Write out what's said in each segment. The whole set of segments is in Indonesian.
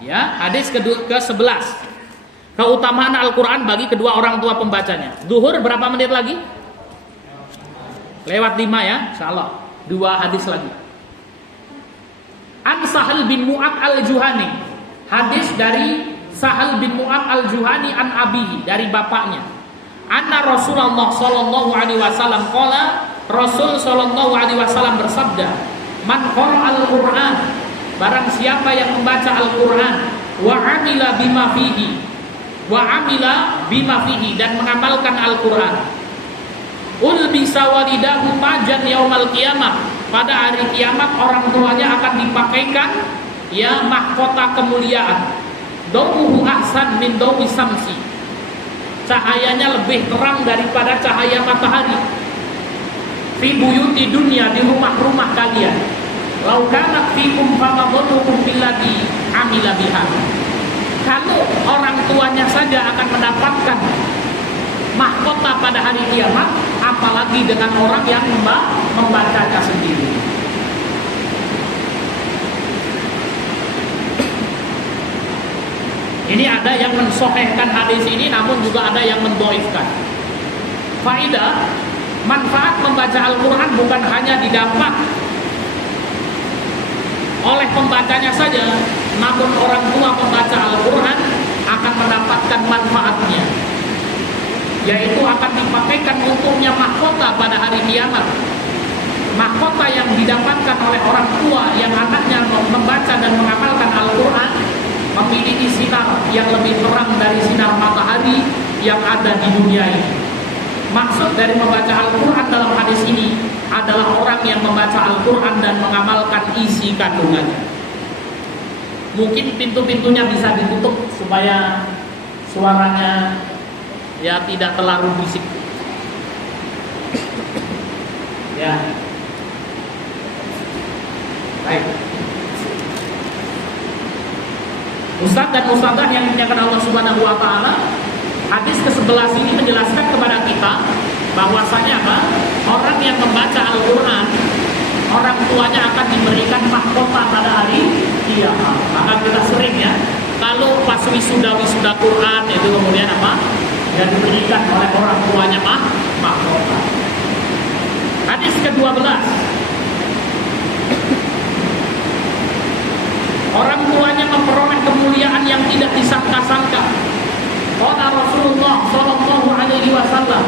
Ya, hadis ke-11. Keutamaan Al-Qur'an bagi kedua orang tua pembacanya. Zuhur berapa menit lagi? Lewat 5 ya, insyaallah. 2 hadis lagi. An Sahal bin Mu'ad al-Juhani. Hadis dari Sahal bin Mu'ad al-Juhani an abihi, dari bapaknya. Anna Rasulullah sallallahu alaihi wasallam qala, Rasul sallallahu alaihi wasallam bersabda, "Man qara'al Qur'an," barang siapa yang membaca Al-Qur'an, wa amila bima fihi, dan mengamalkan Al-Qur'an, ulbisa walidahu tajan yaumal qiyamah, pada hari kiamat orang tuanya akan dipakaikan ya mahkota kemuliaan. Dawuhu ahsan min dawi samsi, cahayanya lebih terang daripada cahaya matahari. Fi buyuti dunya, di rumah-rumah kalian. Lau kanat fikum famadhunukum billadhi amila biha, kalau orang tuanya saja akan mendapatkan mahkota pada hari kiamat, apalagi dengan orang yang membacanya sendiri. Ini ada yang mensahihkan hadis ini, namun juga ada yang mendhaifkan. Faidah, manfaat membaca Al-Quran bukan hanya didapat oleh pembacanya saja, namun orang tua pembaca Al-Quran akan mendapatkan manfaatnya, yaitu akan dipakaikan untuknya mahkota pada hari kiamat. Mahkota yang didapatkan oleh orang tua yang anaknya membaca dan mengamalkan Al-Quran memiliki sinar yang lebih terang dari sinar matahari yang ada di dunia ini. Maksud dari membaca Al-Quran dalam hadis ini adalah orang yang membaca Al-Quran dan mengamalkan isi kandungannya. Mungkin pintu-pintunya bisa ditutup supaya suaranya ya tidak terlalu bisik. Ya. Baik. Ustaz dan ustazah yang dimuliakan Allah Subhanahu wa taala, hadis ke-11 ini menjelaskan kepada kita bahwasanya apa? Orang yang membaca Al-Qur'an, orang tuanya akan diberikan mahkota pada hari kiamat. Maka kita sering ya, kalau pas wisuda Quran itu kemudian apa? Yang diberikan oleh orang tuanya mahkota. Hadis ke-12. Orang tuanya memperoleh kemuliaan yang tidak disangka-sangka. Qala Rasulullah sallallahu alaihi wasallam,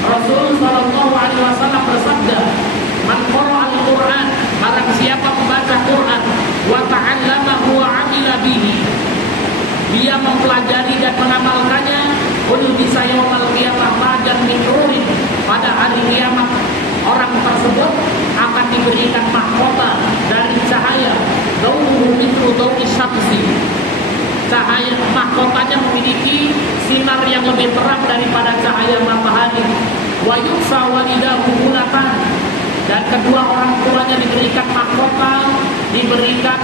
Rasul sallallahu alaihi wasallam bersabda, "Man qara'al Qur'an," barang siapa membaca Quran, wa ta'allamahu wa 'amila bihi, dia mempelajari dan mengamalkannya, ulbisa yaumal qiyamah tajan min nurin, pada hari kiamat orang tersebut akan diberikan mahkota dari cahaya, dawuhu mithlu dawi syamsi, cahaya mahkotanya memiliki sinar yang lebih terang daripada cahaya matahari. Wa yuksa walidahu hulatan, dan kedua orang tuanya diberikan mahkota, diberikan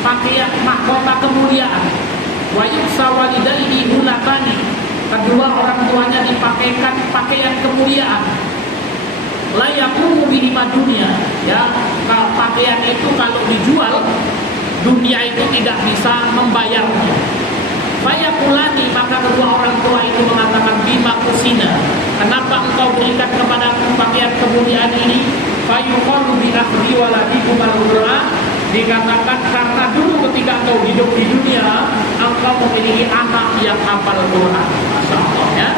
pakaian mahkota kemuliaan. Wa yuksa walidaihi hulatani, kedua orang tuanya dipakaikan pakaian kemuliaan. La yaqumu bihi dunya, ya, pakaian itu kalau dijual dunia itu tidak bisa membayarnya. Fayaqulani, maka kedua orang tua itu mengatakan, bima kusina, kenapa engkau berikan kepadaku pakaian kemuliaan ini? Fayuqalu bi akhdi waladikum al-Qur'an, dikatakan karena dulu ketika engkau hidup di dunia engkau memiliki anak yang hafal Quran. Masya Allah ya.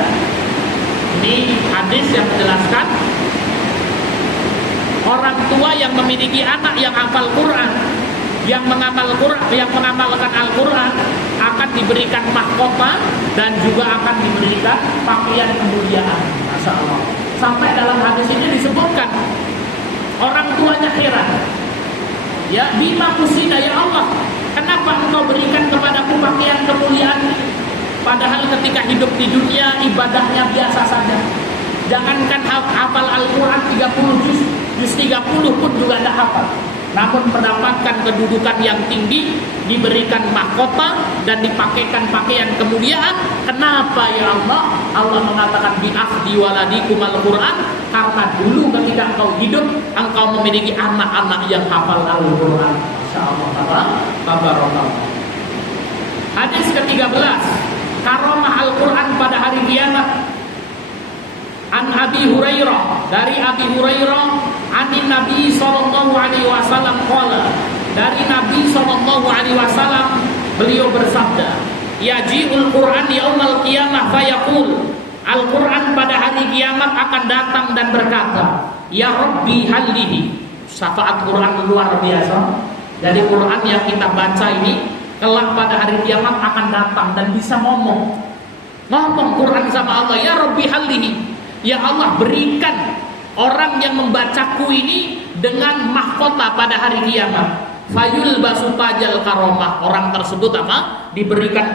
Ini hadis yang menjelaskan orang tua yang memiliki anak yang hafal Quran, yang mengamalkan Al-Quran akan diberikan mahkota dan juga akan diberikan pakaian kemuliaan. Masya Allah. Sampai dalam hadis ini disebutkan orang tuanya heran. Ya, bima kusina ya Allah, kenapa engkau berikan kepadaku pakaian kemuliaan? Padahal ketika hidup di dunia ibadahnya biasa saja. Jangankan hafal Al-Quran 30 juz 30 pun juga tidak hafal. Namun mendapatkan kedudukan yang tinggi, diberikan mahkota dan dipakaikan pakaian kemuliaan. Kenapa ya Allah? Allah mengatakan bi akhdi waladikum al-Quran, karena dulu ketika engkau hidup engkau memiliki anak-anak yang hafal Al-Quran. Masya Allah. Hadis ke-13, karomah Al-Quran pada hari kiamat. An Abi Hurairah, dari Abi Hurairah, anin Nabi sallallahu alaihi wasallam qala, dari Nabi sallallahu alaihi wasallam beliau bersabda, yaji'ul Qur'an yaumal qiyamah fayaqul, Al-Quran pada hari kiamat akan datang dan berkata, ya Rabbi hallihi. Syafaat Quran luar biasa. Jadi Quran yang kita baca ini kelak pada hari kiamat akan datang dan bisa ngomong Quran sama Allah, ya Rabbi hallihi, ya Allah berikan orang yang membacaku ini dengan mahkota pada hari kiamat. Fayul basupajal karomah, orang tersebut apa? Diberikan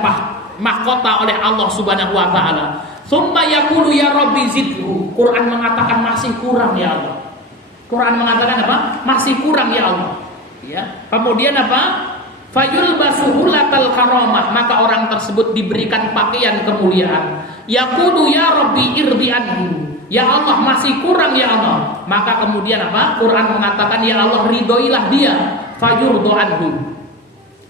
mahkota oleh Allah Subhanahu wa taala. Tsumma yaqulu ya Rabbi zidhu. Quran mengatakan masih kurang ya Allah. Quran mengatakan apa? Masih kurang ya Allah. Ya. Kemudian apa? Fayul basuhulatal karomah, maka orang tersebut diberikan pakaian kemuliaan. Yaqulu ya Rabbi irdi anhu. Ya Allah masih kurang ya Allah. Maka kemudian apa? Quran mengatakan ya Allah ridhoilah dia. Fayurdu anhu.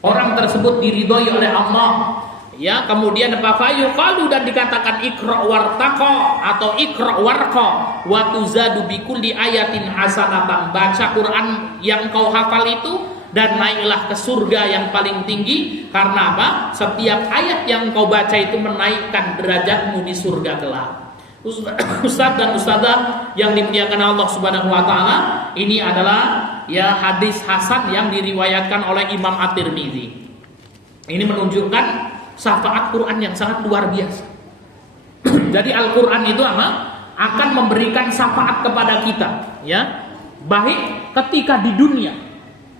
Orang tersebut diridhoi oleh Allah. Ya, kemudian apa? Fayuqalu, dan dikatakan ikra wartaqa atau ikra warqa wa tuzadu bi kulli ayatin hasanatan. Baca Quran yang kau hafal itu dan naiklah ke surga yang paling tinggi. Karena apa? Setiap ayat yang kau baca itu menaikkan derajatmu di surga kelak. Ustaz dan ustazah yang dimuliakan Allah Subhanahu wa taala, ini adalah ya hadis hasan yang diriwayatkan oleh Imam At-Tirmidzi. Ini menunjukkan syafaat Quran yang sangat luar biasa. Jadi Al-Quran itu apa? Akan memberikan syafaat kepada kita, ya. Baik ketika di dunia,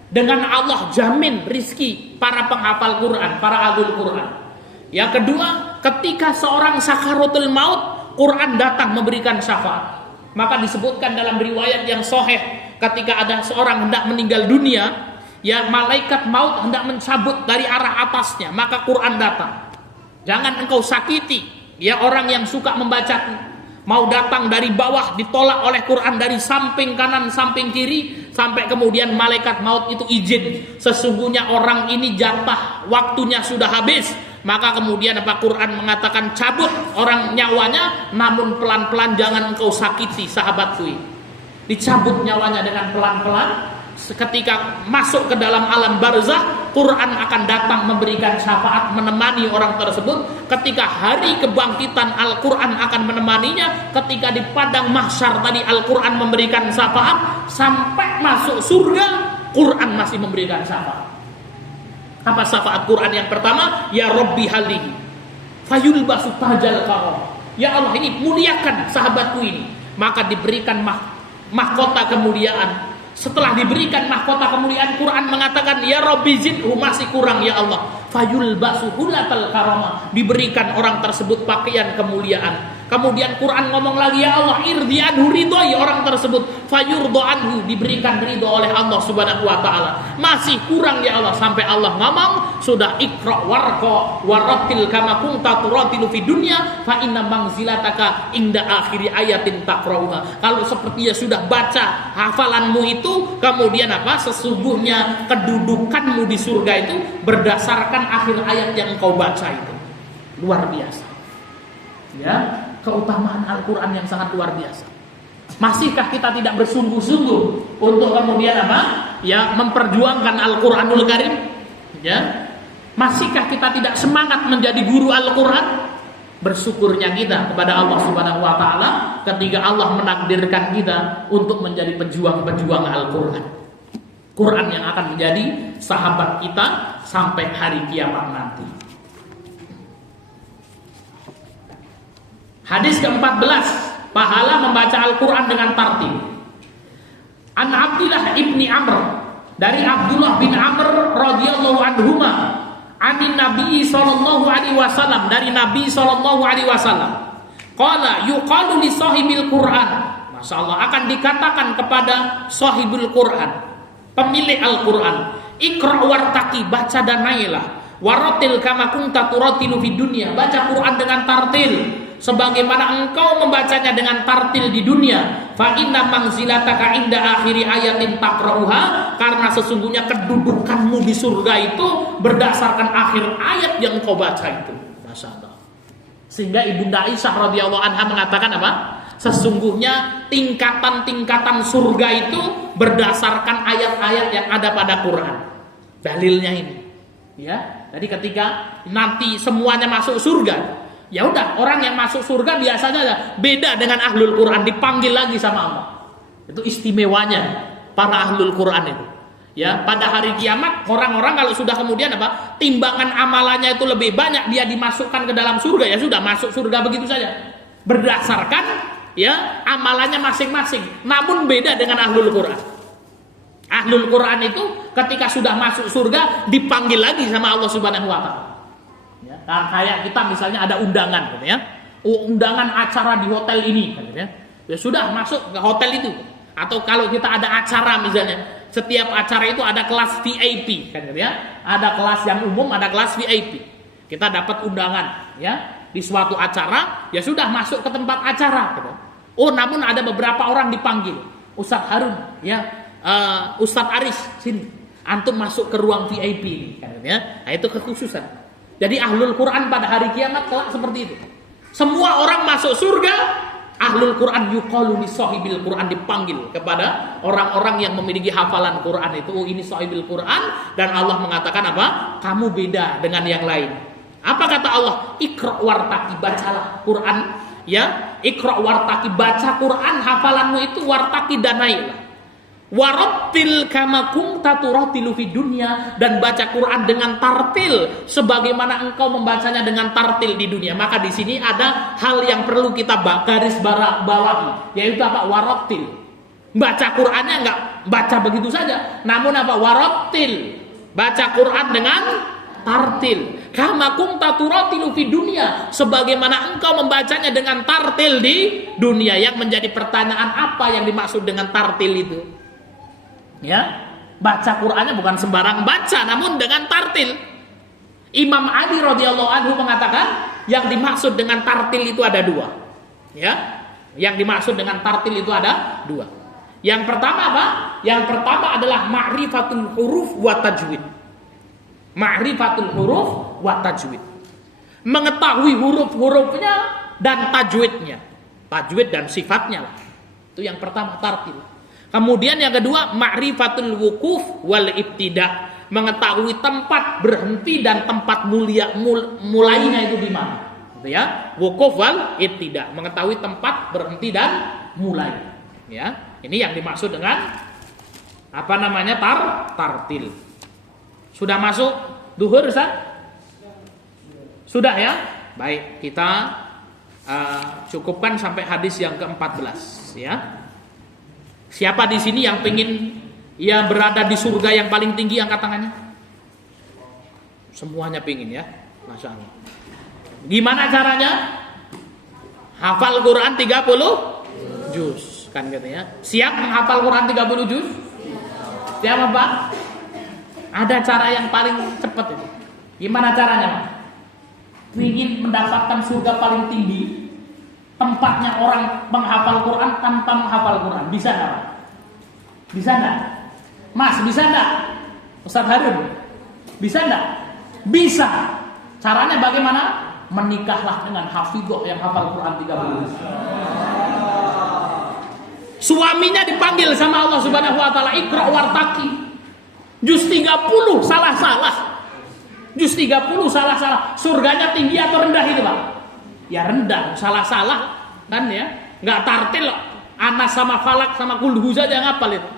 dengan Allah jamin rizki para penghafal Quran, para ahlul Quran. Yang kedua, ketika seorang sakaratul maut, Quran datang memberikan syafaat. Maka disebutkan dalam riwayat yang sahih, ketika ada seorang hendak meninggal dunia, ya malaikat maut hendak mencabut dari arah atasnya, maka Quran datang. Jangan engkau sakiti ya orang yang suka membacaku. Mau datang dari bawah ditolak oleh Quran dari samping kanan, samping kiri, sampai kemudian malaikat maut itu izin. Sesungguhnya orang ini jatah waktunya sudah habis. Maka kemudian apa? Quran mengatakan cabut orang nyawanya, namun pelan-pelan, jangan engkau sakiti sahabatku ini. Dicabut nyawanya dengan pelan-pelan. Ketika masuk ke dalam alam barzah, Quran akan datang memberikan syafaat, menemani orang tersebut. Ketika hari kebangkitan, Al-Quran akan menemaninya. Ketika di padang mahsyar tadi, Al-Quran memberikan syafaat. Sampai masuk surga, Quran masih memberikan syafaat. Apa syafaat Quran yang pertama? Ya Rabbi halihi fayul basu tajal karom. Ya Allah, ini muliakan sahabatku ini. Maka diberikan mahkota kemuliaan. Setelah diberikan mahkota kemuliaan, Quran mengatakan ya Rabbi zidhu, masih kurang ya Allah. Fayul basuhulatal karomah, diberikan orang tersebut pakaian kemuliaan. Kemudian Quran ngomong lagi ya Allah irdi anhu, ridhoi orang tersebut. Fayurdu anhu, diberikan ridho oleh Allah Subhanahu wa taala. Masih kurang ya Allah, sampai Allah ngomong sudah ikra warqa warattil kama kunta turatilu fid dunya fa inna manzilataka inda akhiri ayatin taqra'uha. Kalau sepertinya sudah baca hafalanmu itu, kemudian apa? Sesungguhnya kedudukanmu di surga itu berdasarkan akhir ayat yang engkau baca itu. Luar biasa. Ya, keutamaan Al-Quran yang sangat luar biasa. Masihkah kita tidak bersungguh-sungguh untuk kemudian apa? Ya, memperjuangkan Al-Quranul Karim? Ya. Masihkah kita tidak semangat menjadi guru Al-Quran? Bersyukurnya kita kepada Allah Subhanahu wa taala ketika Allah menakdirkan kita untuk menjadi pejuang-pejuang Al-Quran. Quran yang akan menjadi sahabat kita sampai hari kiamat nanti. Hadis ke-14, pahala membaca Al-Quran dengan tartil. An Abdullah ibni Amr, dari Abdullah bin Amr radhiyallahu anhuma, anin Nabi sallallahu alaihi wasallam, dari Nabi sallallahu alaihi wasallam. Qala yuqalu li sahibil Quran, masyaallah, akan dikatakan kepada sahibul Quran, pemilik Al-Quran, ikra wartaqi, baca dan naiklah, waratil kama kunta turatilu fid dunya, baca Quran dengan tartil sebagaimana engkau membacanya dengan tartil di dunia. Fa inna manzilataka inda akhiri ayatin taqra'uha, Karena sesungguhnya kedudukanmu di surga itu berdasarkan akhir ayat yang kau baca itu. Masya Allah. Sehingga Ibunda Aisyah radhiyallahu anha mengatakan apa? Sesungguhnya tingkatan-tingkatan surga itu berdasarkan ayat-ayat yang ada pada Quran. Dalilnya ini. Ya, jadi ketika nanti semuanya masuk surga, ya udah, orang yang masuk surga biasanya beda dengan ahlul Quran, dipanggil lagi sama Allah. Itu istimewanya para ahlul Quran itu. Ya, pada hari kiamat orang-orang kalau sudah kemudian apa? Timbangan amalannya itu lebih banyak, dia dimasukkan ke dalam surga, ya sudah masuk surga begitu saja. Berdasarkan ya amalannya masing-masing. Namun beda dengan ahlul Quran. Ahlul Quran itu ketika sudah masuk surga dipanggil lagi sama Allah Subhanahu wa taala. Ya, kayak kita misalnya ada undangan gitu ya. Undangan acara di hotel ini gitu ya. Ya sudah masuk ke hotel itu. Atau kalau kita ada acara misalnya, setiap acara itu ada kelas VIP kan gitu ya. Ada kelas yang umum, ada kelas VIP. Kita dapat undangan ya di suatu acara, ya sudah masuk ke tempat acara gitu. Oh, namun ada beberapa orang dipanggil. Ustadz Harun ya. Ustadz Aris, sini, antum masuk ke ruang VIP ini, kan, ya? Nah, itu kekhususan. Jadi ahlul Quran pada hari kiamat kelak seperti itu. Semua orang masuk surga, ahlul Quran yuqalu li sahibil Quran, dipanggil kepada orang-orang yang memiliki hafalan Quran itu. Oh, ini sahibil Quran, dan Allah mengatakan apa? Kamu beda dengan yang lain. Apa kata Allah? Iqra wartaqi, bacalah Quran, ya. Iqra wartaqi, baca Quran, hafalanmu itu wartaqi dan naiklah. Warattil kama kunta turattilu fid dunya, dan baca Quran dengan tartil sebagaimana engkau membacanya dengan tartil di dunia. Maka di sini ada hal yang perlu kita garis bawahi, yaitu apa? Warattil. Baca Qurannya enggak baca begitu saja, namun apa? Warattil. Baca Quran dengan tartil. Kama kunta turattilu fid dunya, sebagaimana engkau membacanya dengan tartil di dunia. Yang menjadi pertanyaan, apa yang dimaksud dengan tartil itu? Ya, baca Qur'annya bukan sembarang baca, namun dengan tartil. Imam Ali radhiyallahu anhu mengatakan yang dimaksud dengan tartil itu ada dua. Ya, yang dimaksud dengan tartil itu ada dua. Yang pertama apa? Yang pertama adalah ma'rifatul huruf wa tajwid. Ma'rifatul huruf wa tajwid. Mengetahui huruf-hurufnya dan tajwidnya. Tajwid dan sifatnya lah. Itu yang pertama, tartil. Kemudian yang kedua, ma'rifatul wukuf wal ibtida, mengetahui tempat berhenti dan tempat mulainya itu di mana. Gitu ya. Wukuf wal ibtida, mengetahui tempat berhenti dan mulai. Ya. Ini yang dimaksud dengan apa namanya? Tartil. Sudah masuk duhur, Ustaz? Sudah ya? Baik, kita cukupkan sampai hadis yang ke-14 ya. Siapa di sini yang pengen ya berada di surga yang paling tinggi, angkat tangannya? Semuanya pengen ya, Masya Allah. Gimana caranya? Hafal Quran 30 juz, kan katanya. Siap menghafal Quran 30 juz? Siap apa? Ada cara yang paling cepat itu. Gimana caranya? Ingin mendapatkan surga paling tinggi, tempatnya orang menghafal Quran tanpa menghafal Quran. Bisa nggak? Bisa nggak? Mas, bisa nggak? Ustadz Harun, bisa nggak? Bisa. Caranya bagaimana? Menikahlah dengan hafidhoh yang hafal Quran 30. Suaminya dipanggil sama Allah Subhanahu wa taala, Iqra wartaqi. Juz 30 salah-salah. Juz 30 salah-salah. Surganya tinggi atau rendah itu, Pak? Ya rendah, salah-salah kan ya, nggak tartil. Anas sama Falak sama Kulhu saja ngapal itu.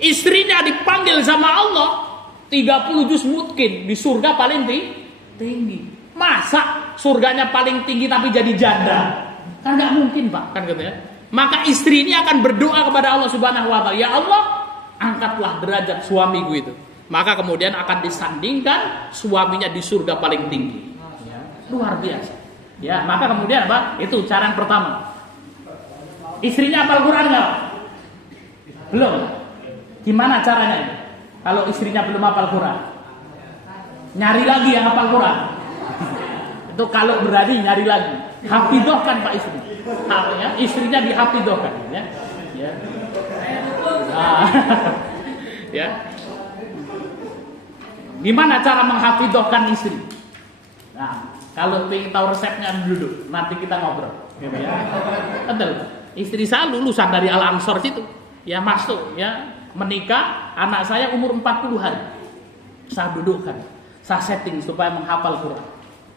Istrinya dipanggil sama Allah 30 juz, mungkin di surga paling tinggi. Masa surganya paling tinggi tapi jadi janda? Kan nggak mungkin, Pak, kan gitu ya. Maka istri ini akan berdoa kepada Allah Subhanahu wa taala, ya Allah, angkatlah derajat suamiku itu. Maka kemudian akan disandingkan suaminya di surga paling tinggi. Ya, luar biasa. Ya, maka kemudian apa? Itu cara yang pertama. Istrinya hafal Quran nggak? Belum. Gimana caranya ini? Kalau istrinya belum hafal Quran, nyari lagi yang hafal Quran. Itu kalau berani nyari lagi. Hafidhohkan Pak istri. Ya, istrinya dihafidhohkan. Ya. Ya. Nah, Ya. Gimana cara menghafidhahkan istri? Nah, kalau ingin tahu resepnya dulu, nanti kita ngobrol. Gitu ya. Betul. Istri saya lulusan dari Al-Ansor situ. Ya masuk, ya menikah, anak saya umur 40 hari. Saya dudukkan, saya setting supaya menghafal Quran.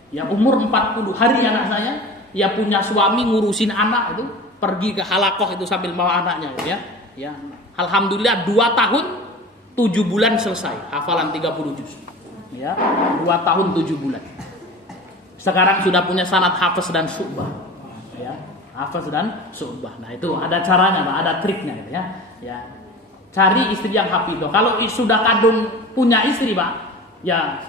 Ya umur 40 hari anak saya, ya punya suami ngurusin anak itu, pergi ke halakoh itu sambil bawa anaknya, ya. Ya, alhamdulillah 2 tahun 7 bulan selesai hafalan 30 juz. Ya, 2 tahun 7 bulan. Sekarang sudah punya sanad hafaz dan syu'bah. Ya, hafaz dan syu'bah. Nah, itu ada caranya, Pak, ada triknya ya. Ya. Cari istri yang hafidhah. Kalau sudah kadung punya istri, Pak, ya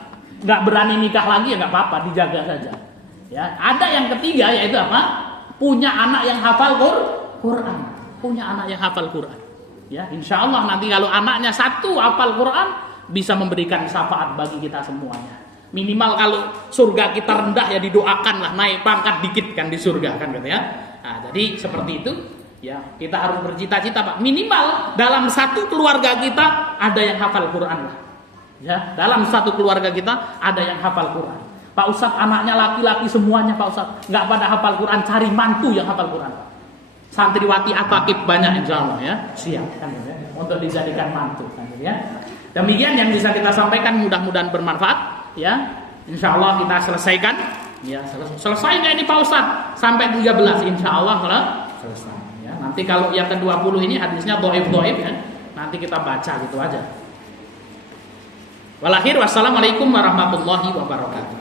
enggak berani nikah lagi ya enggak apa-apa, dijaga saja. Ya, ada yang ketiga yaitu apa? Punya anak yang hafal Quran. Punya anak yang hafal Quran. Ya, insya Allah nanti kalau anaknya satu hafal Quran bisa memberikan syafaat bagi kita semuanya. Minimal kalau surga kita rendah ya didoakanlah naik pangkat dikit kan di surga kan gitu ya. Nah, jadi seperti itu ya kita harus bercita-cita Pak. Minimal dalam satu keluarga kita ada yang hafal Quran lah. Ya, dalam satu keluarga kita ada yang hafal Quran. Pak Ustadz anaknya laki-laki semuanya Pak Ustadz nggak pada hafal Quran, cari mantu yang hafal Quran Pak. Santriwati akakib banyak insya Allah ya, siap kan ya, untuk dijadikan mantu kan ya. Demikian yang bisa kita sampaikan, mudah-mudahan bermanfaat ya. Insya Allah kita selesaikan ya, selesai nggak ini Pak Ustadz sampai 13 insya Allah kalau selesai ya. Nanti kalau yang ke-20 ini hadisnya dhaif ya, nanti kita baca gitu aja. Wassalamualaikum warahmatullahi wabarakatuh.